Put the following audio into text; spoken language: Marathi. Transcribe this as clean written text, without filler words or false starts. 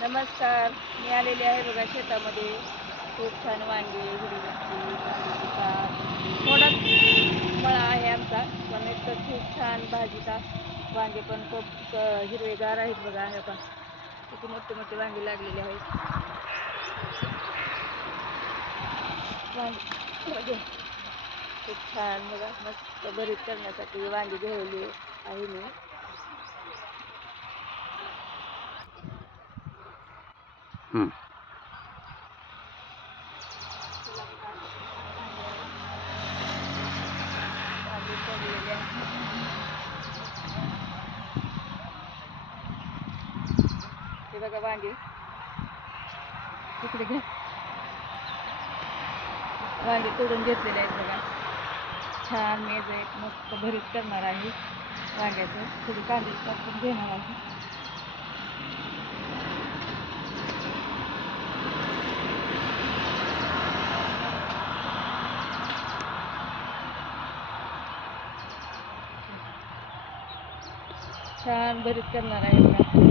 नमस्कार. मी आलेले आहे बघा शेतामध्ये. खूप छान वांगे, हिरवी मिरची, कांद्याची पात. थोडाच मळा आहे आमचा, पण इतकं खूप छान भाजी का वांगे पण खूप हिरवेगार आहेत बघा. हे पहा किती मोठे मोठे वांगे लागलेले आहेत. वांगे बघा, खूप छान बघा, मस्त भरीत करण्यासाठी वांगे घेवले आहे मी. हं. चला बघा, किती छान वांगे आहेत. वांगे तळलेले आहेत. हे बघा वांगे, इकडे घ्या. वांगे तोडून घेतलेले आहेत बघा. छान मेज आहेत, मस्त भरीत करणार आहे वांग्याचं. थोडी कांद्याची पात पण घेणार आहे. छान भरीत करणार आहे बघा.